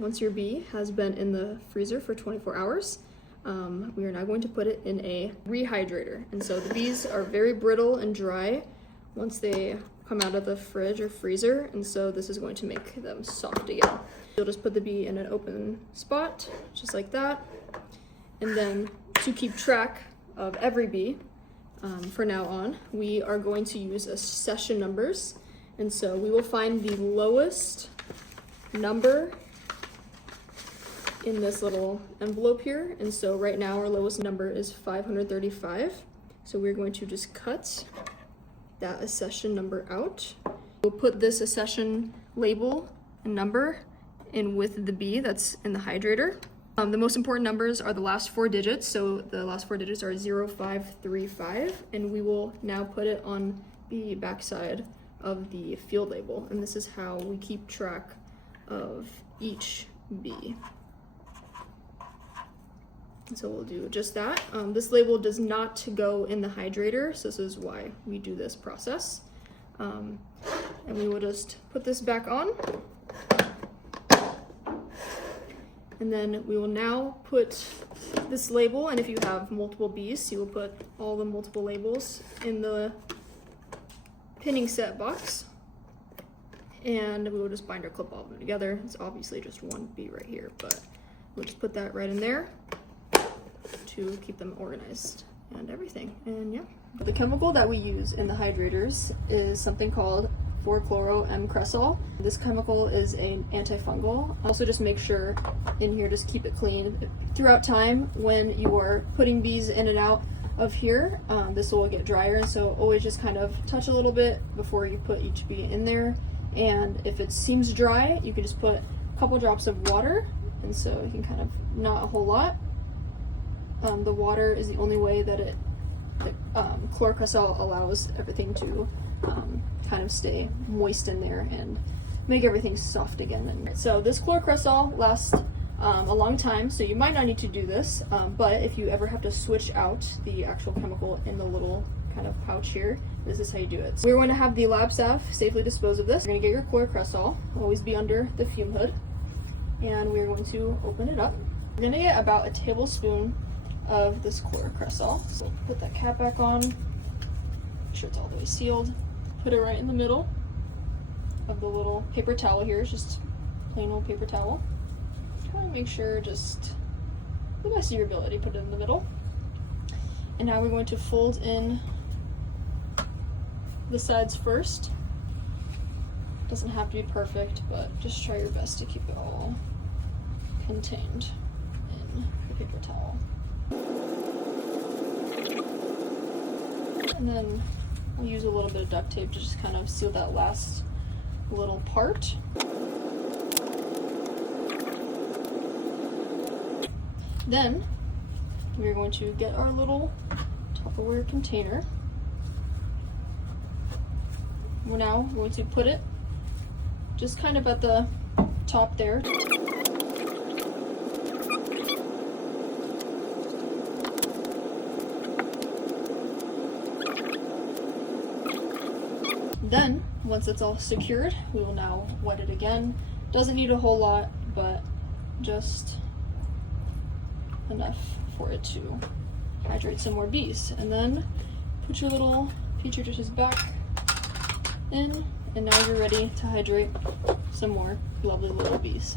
Once your bee has been in the freezer for 24 hours, we are now going to put it in a rehydrator. And so the bees are very brittle and dry once they come out of the fridge or freezer, and so this is going to make them soft again. You'll just put the bee in an open spot, just like that. And then to keep track of every bee, for now on, we are going to use accession numbers. And so we will find the lowest number in this little envelope here. And so right now our lowest number is 535. So we're going to just cut that accession number out. We'll put this accession label and number in with the bee that's in the hydrator. The most important numbers are the last 4 digits. So the last 4 digits are 0535, and we will now put it on the backside of the field label. And this is how we keep track of each bee. So we'll do just that. This label does not go in the hydrator, so this is why we do this process. And we will just put this back on. And then we will now put this label, and if you have multiple bees, you will put all the multiple labels in the pinning set box. And we will just binder clip all of them together. It's obviously just one bee right here, but we'll just put that right in there to keep them organized and everything. And yeah, the chemical that we use in the hydrators is something called 4-chlorocresol. This chemical is an antifungal. Also, just make sure in here, just keep it clean throughout time. When you are putting bees in and out of here, this will get drier, and so always just kind of touch a little bit before you put each bee in there. And if it seems dry, you can just put a couple drops of water, and so you can kind of, not a whole lot. The water is the only way that chlorocresol allows everything to kind of stay moist in there and make everything soft again. And so this chlorocresol lasts a long time, so you might not need to do this, but if you ever have to switch out the actual chemical in the little kind of pouch here, this is how you do it. So we're going to have the lab staff safely dispose of this. You're going to get your chlorocresol, always be under the fume hood, and we're going to open it up. We're going to get about a tablespoon of this chlorocresol. So put that cap back on, make sure it's all the way sealed. Put it right in the middle of the little paper towel here. It's just plain old paper towel. Try to make sure, just the best of your ability, put it in the middle. And now we're going to fold in the sides first. Doesn't have to be perfect, but just try your best to keep it all contained in the paper towel. And then I'll use a little bit of duct tape to just kind of seal that last little part. Then we're going to get our little Tupperware container. We're now going to put it just kind of at the top there. Then, once it's all secured, we will now wet it again. Doesn't need a whole lot, but just enough for it to hydrate some more bees. And then put your little petri dishes back in, and now you're ready to hydrate some more lovely little bees.